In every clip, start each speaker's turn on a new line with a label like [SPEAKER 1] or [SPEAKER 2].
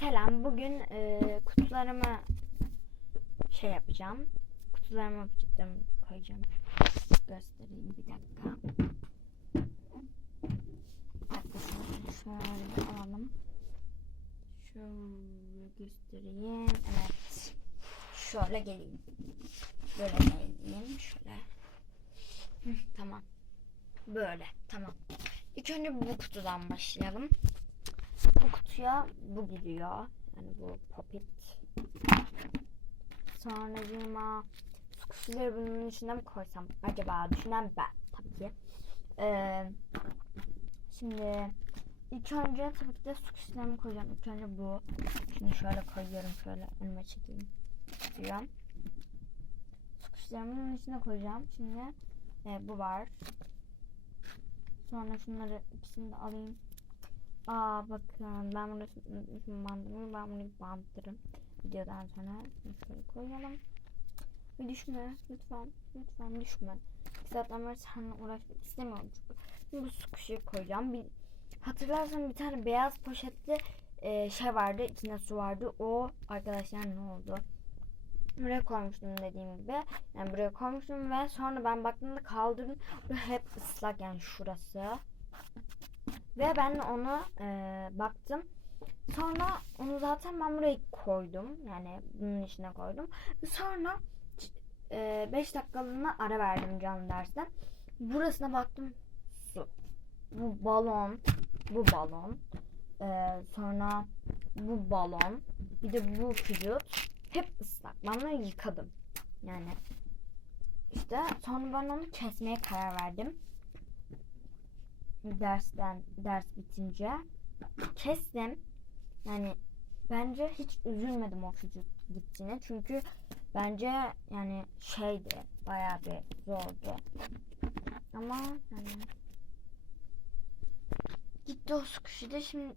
[SPEAKER 1] Selam. Bugün e, kutularımı şey yapacağım. Kutularımı cidden koyacağım. Göstereyim bir dakika. Bir dakika şöyle, alalım. Şöyle göstereyim. Evet. Şöyle geleyim. Böyle geleyim. Şöyle. Tamam. Böyle. Tamam. İlk önce bu kutudan başlayalım. Bu kutuya bu giriyor. Yani bu popit. Sonra cima kutuları bunun içine mi koysam acaba düşünen ben tabii ki. Ee, şimdi ilk önce tabii ki de su kuşlarımı koyacağım. İlk önce bu. Şimdi şöyle koyuyorum. Şöyle önüme çekeyim. Diyorum. Su kuşlarımı bunun içine koyacağım. Şimdi e, bu var. Sonra şunları ikisini de alayım. Aa bakın ben bunu unutmuşum bandımı. Ben bunu bandırım. Videodan sonra şöyle koyalım. Bir düşme lütfen. Lütfen düşme. Zaten ben seninle uğraşmak istemiyorum çünkü. Bu su kuşu koyacağım. Bir, hatırlarsan bir tane beyaz poşetli e, şey vardı. içinde su vardı. O arkadaşlar ne oldu? Buraya koymuştum dediğim gibi. Yani buraya koymuştum ve sonra ben baktığımda kaldırdım. Hep ıslak yani şurası. Ve ben onu e, baktım. Sonra onu zaten ben buraya koydum. Yani bunun içine koydum. Sonra 5 dakikalığına ara verdim canlı dersten. Burasına baktım su. Bu balon. Bu balon. E, sonra bu balon. Bir de bu vücut. Hep ıslak. Ben bunları yıkadım. Yani işte sonra ben onu kesmeye karar verdim dersten ders bitince kestim. Yani bence hiç üzülmedim o çocuk gittiğine. Çünkü bence yani şeydi bayağı bir zordu. Ama yani gitti o sıkıştı. Şimdi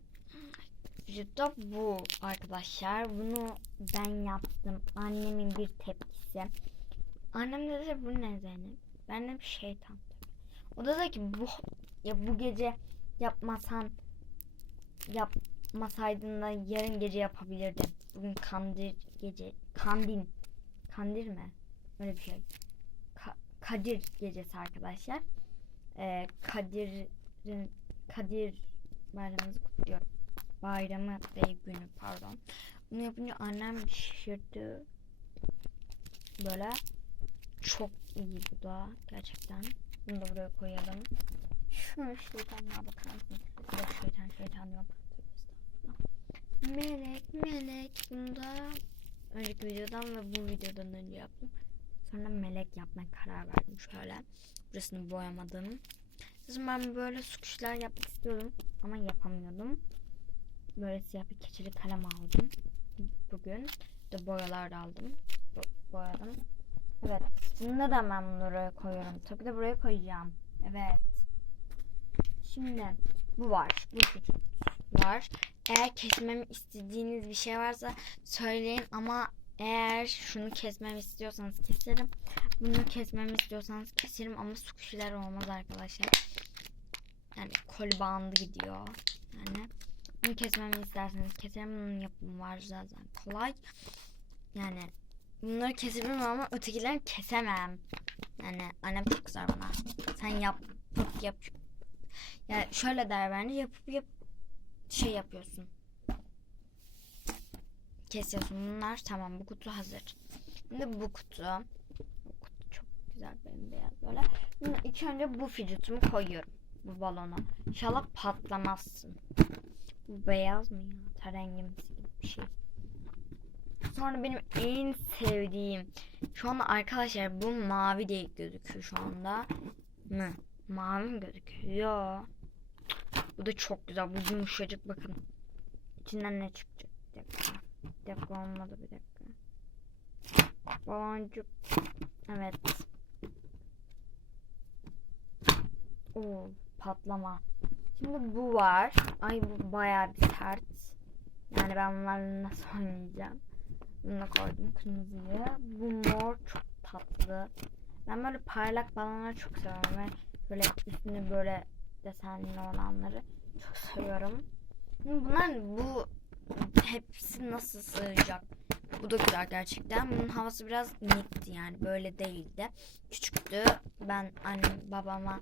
[SPEAKER 1] vücutta bu arkadaşlar. Bunu ben yaptım. Annemin bir tepkisi. Annem dedi bu ne Zeynep? Ben de bir şeytan. O da dedi ki bu ya bu gece yapmasan yapmasaydın da yarın gece yapabilirdin. Bugün kandir gece kandin kandir mi? Öyle bir şey. Ka- Kadir gecesi arkadaşlar. Ee, Kadir'in Kadir bayramımızı kutluyorum. Bayramı değil günü pardon. Bunu yapınca annem şaşırdı. Böyle çok iyi bu da gerçekten. Bunu da buraya koyalım. Şunu şeytanlığa bakar mısın? Yok şeytan şeytan diyorum. Melek melek bunda önceki videodan ve bu videodan önce yaptım. Sonra melek yapmaya karar verdim şöyle. Burasını boyamadım. Şimdi ben böyle su kuşlar yapmak istiyordum ama yapamıyordum. Böyle siyah bir keçeli kalem aldım. Bugün de boyalar da aldım. Bo boyadım. Evet. Bunları da ben bunları koyuyorum. Tabii de buraya koyacağım. Evet. Şimdi bu var. Bu küçük var. Eğer kesmemi istediğiniz bir şey varsa söyleyin ama eğer şunu kesmemi istiyorsanız keserim. Bunu kesmemi istiyorsanız keserim ama su kuşiler olmaz arkadaşlar. Yani kol bandı gidiyor. Yani bunu kesmemi isterseniz keserim. Bunun yapımı var zaten kolay. Yani bunları kesebilirim ama ötekilerini kesemem. Yani annem çok kızar bana. Sen yap, yap, yap. Yani şöyle der bence yapıp yap şey yapıyorsun. Kesiyorsun bunlar tamam bu kutu hazır. Şimdi bu kutu. Bu kutu çok güzel bembeyaz böyle. Şimdi ilk önce bu fidgetumu koyuyorum. Bu balona. İnşallah patlamazsın. Bu beyaz mı ya? Terengimsi gibi bir şey. Sonra benim en sevdiğim şu anda arkadaşlar bu mavi diye gözüküyor şu anda mı? Mavi mi gözüküyor? Bu da çok güzel. Bu yumuşacık bakın. İçinden ne çıkacak? Bir dakika. Bir dakika olmadı bir dakika. Baloncuk. Evet. Oo, patlama. Şimdi bu var. Ay bu bayağı bir sert. Yani ben bunlarla nasıl oynayacağım? Bunu koydum kırmızıyı. Bu mor çok tatlı. Ben böyle parlak balonları çok seviyorum ve böyle üstünü böyle desenli olanları çok seviyorum. Bunlar bu hepsi nasıl sığacak? Bu da güzel gerçekten. Bunun havası biraz minikti yani böyle değildi. Küçüktü. Ben annem babama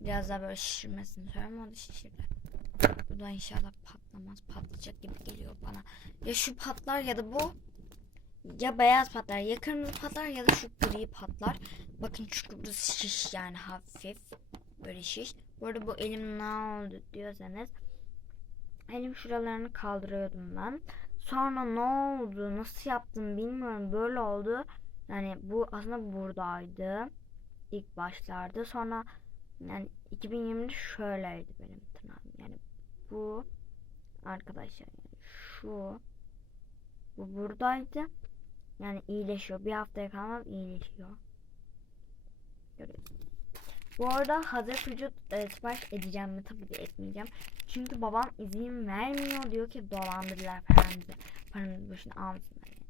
[SPEAKER 1] biraz daha böyle şişirmesini söylüyorum. O da şişirdi. Bu da inşallah patlamaz. Patlayacak gibi geliyor bana. Ya şu patlar ya da bu ya beyaz patlar ya kırmızı patlar ya da şu gri patlar. Bakın çünkü bu şiş yani hafif böyle şiş. Bu arada bu elim ne oldu diyorsanız elim şuralarını kaldırıyordum ben. Sonra ne oldu nasıl yaptım bilmiyorum böyle oldu. Yani bu aslında buradaydı ilk başlarda. Sonra yani 2020'de şöyleydi benim tırnağım. Yani bu arkadaşlar yani şu bu buradaydı. Yani iyileşiyor. Bir haftaya kalmaz iyileşiyor. Görüyorsunuz. Bu arada hazır vücut e, sipariş edeceğim mi? Tabii ki etmeyeceğim. Çünkü babam izin vermiyor. Diyor ki dolandırırlar paranızı. Paranızı boşuna almasınlar yani.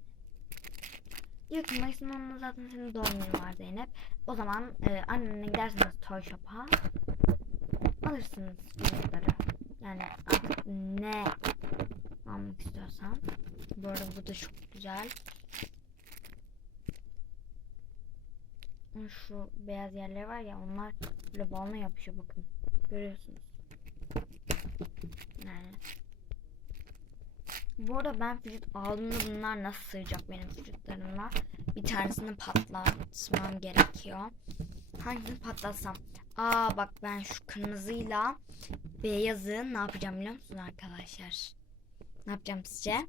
[SPEAKER 1] Diyor ki Mayıs'ın onunla zaten senin doğum günün var Zeynep. O zaman e, annenle gidersiniz Toy Shop'a. Alırsınız vücutları. Yani artık ne almak istiyorsan. Bu arada bu da çok güzel. Şu beyaz yerleri var ya onlar böyle balına yapışıyor bakın. Görüyorsunuz. Yani. Bu arada ben vücut aldığımda bunlar nasıl sığacak benim vücutlarıma? Bir tanesini patlatmam gerekiyor. Hangisini patlatsam? Aa bak ben şu kırmızıyla beyazı ne yapacağım biliyor musunuz arkadaşlar? Ne yapacağım sizce?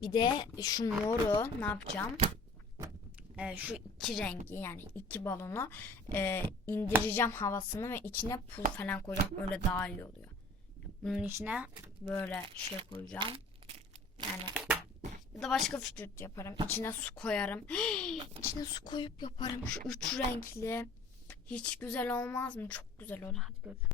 [SPEAKER 1] Bir de şu moru ne yapacağım? Ee, şu iki rengi yani iki balonu e, indireceğim havasını ve içine pul falan koyacağım. Öyle daha iyi oluyor. Bunun içine böyle şey koyacağım. Yani ya da başka vücut yaparım. İçine su koyarım. İçine su koyup yaparım. Şu üç renkli. Hiç güzel olmaz mı? Çok güzel olur. Hadi görüşürüz.